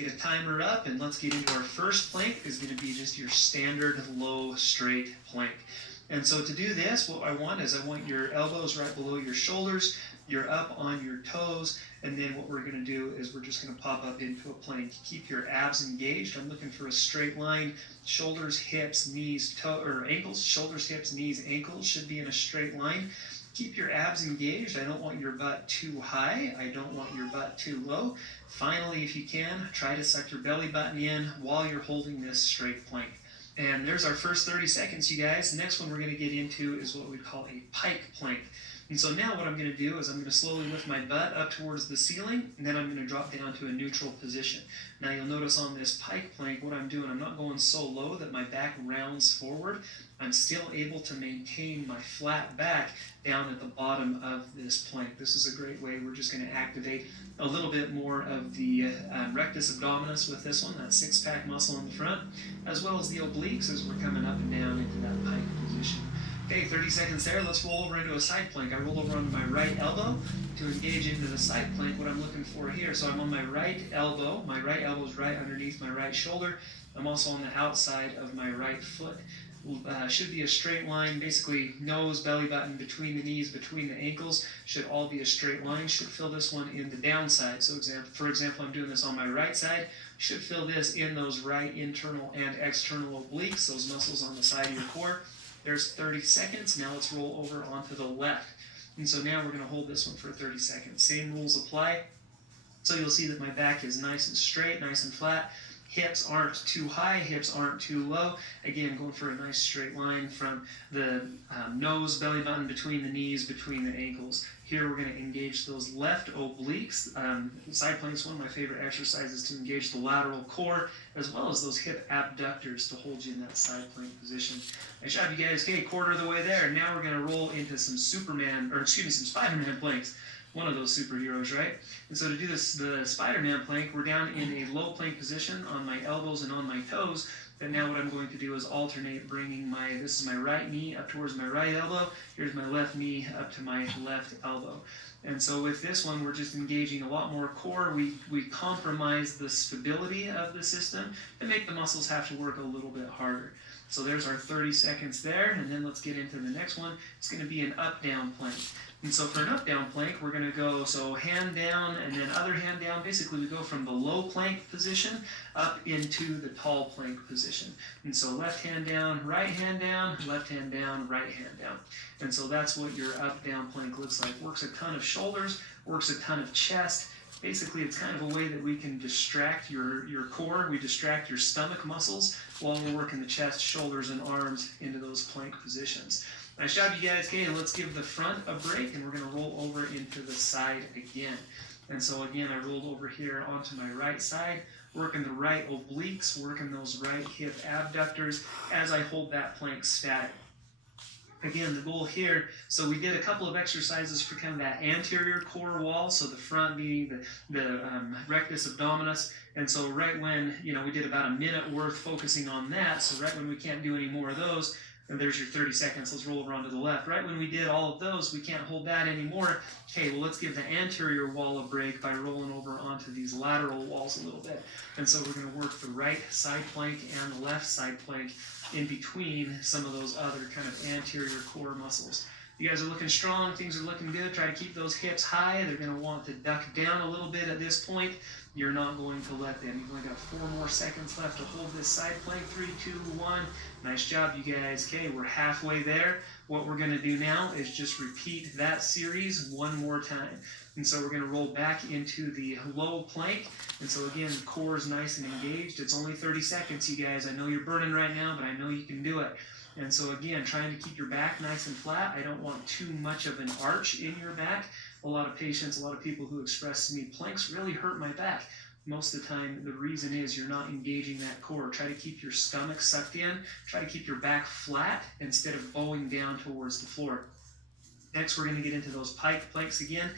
get a timer up, and let's get into our first plank. Is going to be just your standard low straight plank. And so to do this, what I want your elbows right below your shoulders, you're up on your toes, and then what we're going to do is we're just going to pop up into a plank. Keep your abs engaged. I'm looking for a straight line. Shoulders, hips, knees, ankles. Shoulders, hips, knees, ankles should be in a straight line. Keep your abs engaged. I don't want your butt too high. I don't want your butt too low. Finally, if you can, try to suck your belly button in while you're holding this straight plank. And there's our first 30 seconds, you guys. The next one we're going to get into is what we call a pike plank. And so now what I'm going to do is I'm going to slowly lift my butt up towards the ceiling, and then I'm going to drop down to a neutral position. Now you'll notice on this pike plank, what I'm doing, I'm not going so low that my back rounds forward. I'm still able to maintain my flat back down at the bottom of this plank. This is a great way. We're just going to activate a little bit more of the rectus abdominis with this one, that six-pack muscle in the front, as well as the obliques as we're coming up and down into that pike position. Okay, 30 seconds there. Let's roll over into a side plank. I roll over onto my right elbow to engage into the side plank, what I'm looking for here. So I'm on my right elbow. My right elbow is right underneath my right shoulder. I'm also on the outside of my right foot. Should be a straight line, basically nose, belly button, between the knees, between the ankles, should all be a straight line. Should fill this one in the downside. So for example, I'm doing this on my right side. Should fill this in those right internal and external obliques, those muscles on the side of your core. There's 30 seconds. Now let's roll over onto the left. And so now we're going to hold this one for 30 seconds. Same rules apply. So you'll see that my back is nice and straight, nice and flat. Hips aren't too high, hips aren't too low. Again, going for a nice straight line from the nose, belly button, between the knees, between the ankles. Here we're going to engage those left obliques. Side planks, one of my favorite exercises to engage the lateral core, as well as those hip abductors to hold you in that side plank position. Nice job, you guys. Okay, quarter of the way there. Now we're going to roll into some some Spider-Man planks. One of those superheroes, right? And so to do this, the Spider-Man plank, we're down in a low plank position on my elbows and on my toes. But now what I'm going to do is alternate, bringing this is my right knee up towards my right elbow. Here's my left knee up to my left elbow. And so with this one, we're just engaging a lot more core. We compromise the stability of the system and make the muscles have to work a little bit harder. So there's our 30 seconds there, and then let's get into the next one. It's going to be an up-down plank. And so for an up-down plank, we're going to go, hand down and then other hand down. Basically, we go from the low plank position up into the tall plank position. And so left hand down, right hand down, left hand down, right hand down. And so that's what your up-down plank looks like. Works a ton of shoulders, works a ton of chest. Basically, it's kind of a way that we can distract your core. We distract your stomach muscles while we're working the chest, shoulders, and arms into those plank positions. Nice job, you guys. Okay, let's give the front a break, and we're going to roll over into the side again. And so again, I rolled over here onto my right side, working the right obliques, working those right hip abductors as I hold that plank static. Again, the goal here, so we did a couple of exercises for kind of that anterior core wall, so the front being the rectus abdominis, and so right when, we did about a minute worth focusing on that, so right when we can't do any more of those, and there's your 30 seconds, let's roll over onto the left. Right when we did all of those, we can't hold that anymore. Okay, well, let's give the anterior wall a break by rolling over onto these lateral walls a little bit. And so we're going to work the right side plank and the left side plank in between some of those other kind of anterior core muscles. You guys are looking strong, things are looking good. Try to keep those hips high. They're going to want to duck down a little bit at this point. You're not going to let them. You've only got 4 more seconds left to hold this side plank. 3, 2, 1. Nice job, you guys. Okay, we're halfway there. What we're going to do now is just repeat that series one more time. And so we're going to roll back into the low plank. And so again, the core is nice and engaged. It's only 30 seconds, you guys. I know you're burning right now, but I know you can do it. And so again, trying to keep your back nice and flat. I don't want too much of an arch in your back. A lot of patients, a lot of people who express to me, planks really hurt my back. Most of the time, the reason is you're not engaging that core. Try to keep your stomach sucked in. Try to keep your back flat instead of bowing down towards the floor. Next, we're going to get into those pike planks again.